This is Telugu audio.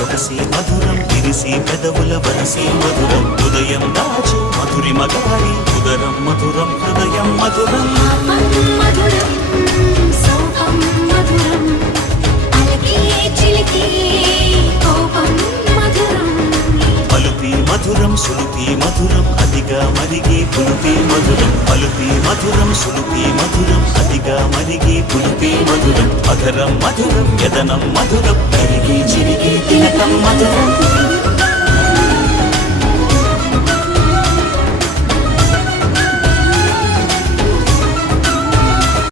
సొగసి మధురం విరిసి పెదవుల వరసి మధురం హృదయం దాచి మధురి మగారి ఉదరం మధురం హృదయం మధురం మధురం సౌభం మధురం అలకి చిలికి కోపం మధురం పలుపి మధురం సులుపి మధురం అదిగా మరిగి పులుపి మధురం పలుపి మధురం సులుపి మధురం అదిగా మరిగి పులుపి మధురం అధరం మధురం యదనం మధురం కరిగి చిరిగి తిలకం మధురం